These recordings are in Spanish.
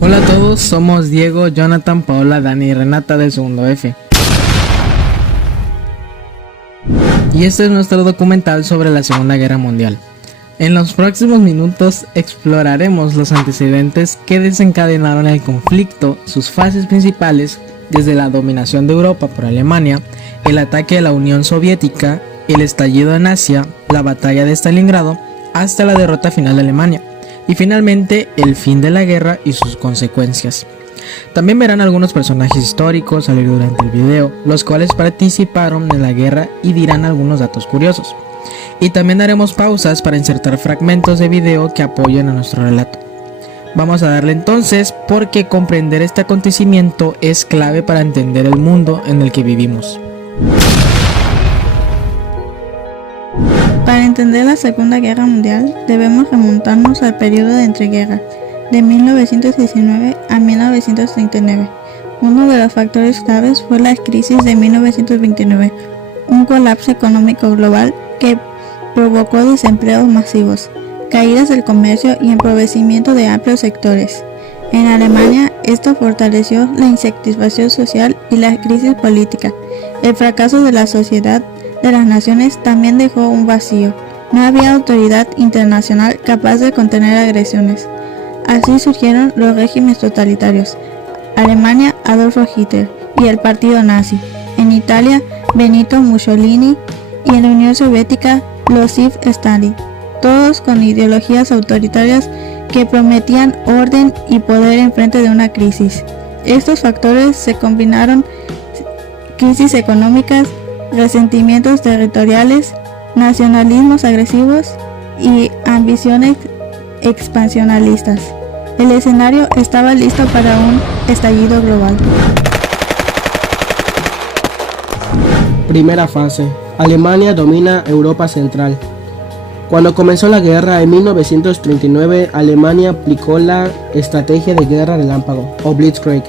Hola a todos, somos Diego, Jonathan, Paola, Dani y Renata del segundo F. Y este es nuestro documental sobre la Segunda Guerra Mundial. En los próximos minutos exploraremos los antecedentes que desencadenaron el conflicto, sus fases principales, desde la dominación de Europa por Alemania, el ataque a la Unión Soviética, el estallido en Asia, la batalla de Stalingrado, hasta la derrota final de Alemania, y finalmente el fin de la guerra y sus consecuencias. También verán algunos personajes históricos salir durante el video, los cuales participaron en la guerra y dirán algunos datos curiosos. Y también haremos pausas para insertar fragmentos de video que apoyen a nuestro relato. Vamos a darle entonces, porque comprender este acontecimiento es clave para entender el mundo en el que vivimos. Para entender la Segunda Guerra Mundial, debemos remontarnos al periodo de entreguerras, de 1919 a 1939. Uno de los factores claves fue la crisis de 1929, un colapso económico global que provocó desempleos masivos, caídas del comercio y empobrecimiento de amplios sectores. En Alemania, esto fortaleció la insatisfacción social y la crisis política. El fracaso de la sociedad de las naciones también dejó un vacío. No había autoridad internacional capaz de contener agresiones. Así surgieron los regímenes totalitarios. Alemania, Adolfo Hitler y el partido nazi. En Italia, Benito Mussolini, y en la Unión Soviética, Joseph Stalin. Todos con ideologías autoritarias que prometían orden y poder en frente de una crisis. Estos factores se combinaron: crisis económicas, resentimientos territoriales, nacionalismos agresivos y ambiciones expansionalistas. El escenario estaba listo para un estallido global. Primera fase. Alemania domina Europa Central. Cuando comenzó la guerra en 1939, Alemania aplicó la estrategia de guerra relámpago, o Blitzkrieg,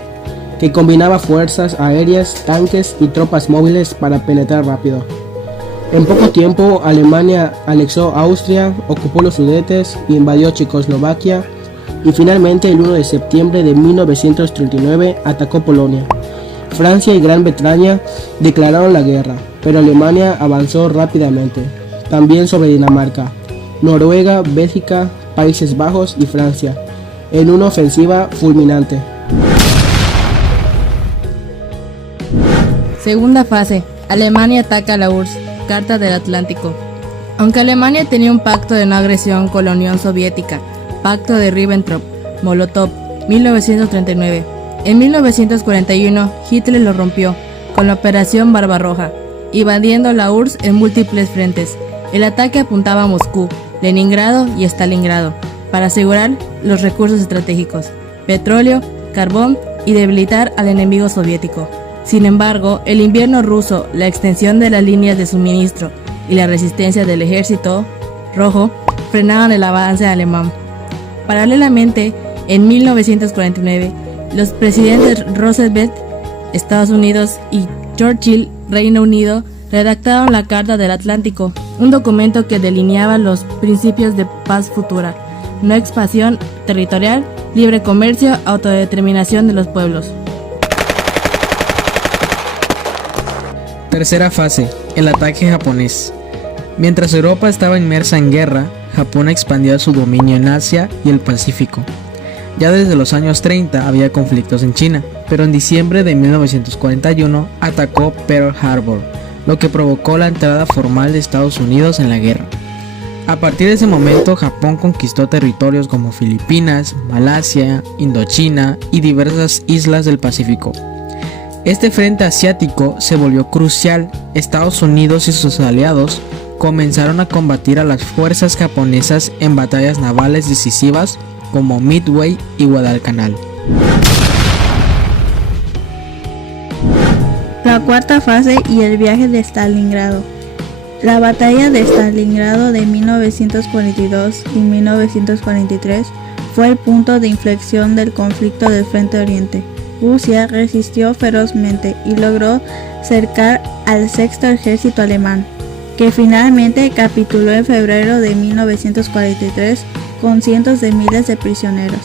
que combinaba fuerzas aéreas, tanques y tropas móviles para penetrar rápido. En poco tiempo, Alemania anexó Austria, ocupó los Sudetes, invadió Checoslovaquia y finalmente el 1 de septiembre de 1939 atacó Polonia. Francia y Gran Bretaña declararon la guerra, pero Alemania avanzó rápidamente, también sobre Dinamarca, Noruega, Bélgica, Países Bajos y Francia, en una ofensiva fulminante. Segunda fase. Alemania ataca a la URSS, Carta del Atlántico. Aunque Alemania tenía un pacto de no agresión con la Unión Soviética, Pacto de Ribbentrop-Molotov, 1939, en 1941 Hitler lo rompió con la Operación Barbarroja, invadiendo la URSS en múltiples frentes. El ataque apuntaba a Moscú, Leningrado y Stalingrado para asegurar los recursos estratégicos, petróleo, carbón y debilitar al enemigo soviético. Sin embargo, el invierno ruso, la extensión de las líneas de suministro y la resistencia del ejército rojo frenaban el avance alemán. Paralelamente, en 1949, los presidentes Roosevelt, Estados Unidos, y Churchill, Reino Unido, redactaron la Carta del Atlántico, un documento que delineaba los principios de paz futura, no expansión territorial, libre comercio, autodeterminación de los pueblos. Tercera fase, el ataque japonés. Mientras Europa estaba inmersa en guerra, Japón expandía su dominio en Asia y el Pacífico. Ya desde los años 30 había conflictos en China, pero en diciembre de 1941 atacó Pearl Harbor, lo que provocó la entrada formal de Estados Unidos en la guerra. A partir de ese momento, Japón conquistó territorios como Filipinas, Malasia, Indochina y diversas islas del Pacífico. Este frente asiático se volvió crucial. Estados Unidos y sus aliados comenzaron a combatir a las fuerzas japonesas en batallas navales decisivas como Midway y Guadalcanal. La cuarta fase y el viaje de Stalingrado. La batalla de Stalingrado de 1942 y 1943 fue el punto de inflexión del conflicto del Frente Oriente. Rusia resistió ferozmente y logró cercar al sexto ejército alemán, que finalmente capituló en febrero de 1943 con cientos de miles de prisioneros.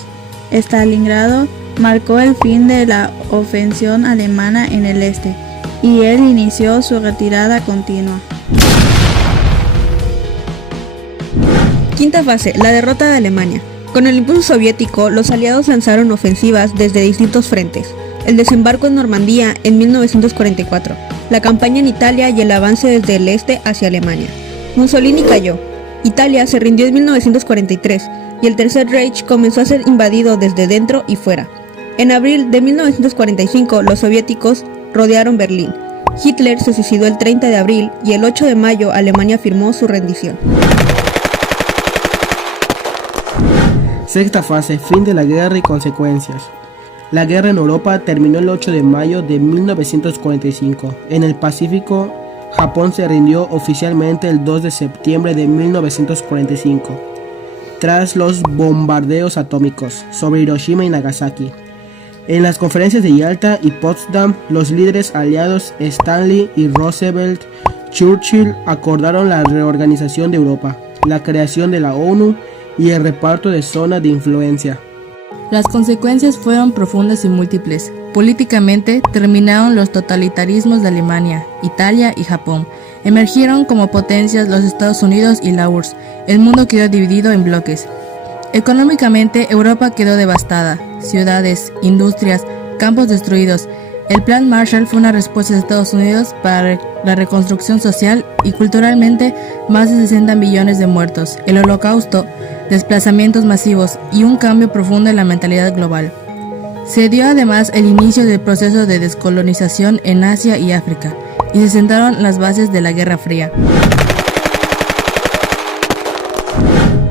Stalingrado marcó el fin de la ofensiva alemana en el este, y él inició su retirada continua. Quinta fase, la derrota de Alemania. Con el impulso soviético, los aliados lanzaron ofensivas desde distintos frentes. El desembarco en Normandía en 1944, la campaña en Italia y el avance desde el este hacia Alemania. Mussolini cayó. Italia se rindió en 1943 y el Tercer Reich comenzó a ser invadido desde dentro y fuera. En abril de 1945, los soviéticos rodearon Berlín. Hitler se suicidó el 30 de abril y el 8 de mayo Alemania firmó su rendición. Sexta fase, fin de la guerra y consecuencias. La guerra en Europa terminó el 8 de mayo de 1945. En el Pacífico, Japón se rindió oficialmente el 2 de septiembre de 1945, tras los bombardeos atómicos sobre Hiroshima y Nagasaki. En las conferencias de Yalta y Potsdam, los líderes aliados Stanley y Roosevelt Churchill acordaron la reorganización de Europa, la creación de la ONU y el reparto de zonas de influencia. Las consecuencias fueron profundas y múltiples. Políticamente, terminaron los totalitarismos de Alemania, Italia y Japón. Emergieron como potencias los Estados Unidos y la URSS. El mundo quedó dividido en bloques. Económicamente, Europa quedó devastada. Ciudades, industrias, campos destruidos. El Plan Marshall fue una respuesta de Estados Unidos para la reconstrucción social y culturalmente más de 60 millones de muertos, el Holocausto, desplazamientos masivos y un cambio profundo en la mentalidad global. Se dio además el inicio del proceso de descolonización en Asia y África y se sentaron las bases de la Guerra Fría.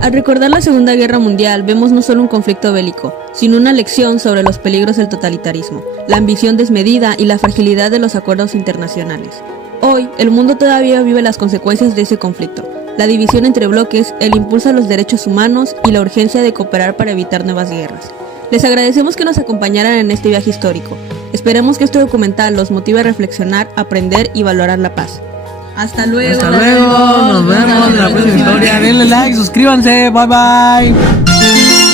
Al recordar la Segunda Guerra Mundial, vemos no solo un conflicto bélico, sino una lección sobre los peligros del totalitarismo, la ambición desmedida y la fragilidad de los acuerdos internacionales. Hoy, el mundo todavía vive las consecuencias de ese conflicto, la división entre bloques, el impulso a los derechos humanos y la urgencia de cooperar para evitar nuevas guerras. Les agradecemos que nos acompañaran en este viaje histórico. Esperemos que este documental los motive a reflexionar, aprender y valorar la paz. Hasta luego. Hasta luego, nos vemos en la próxima historia. Denle like, suscríbanse, bye bye.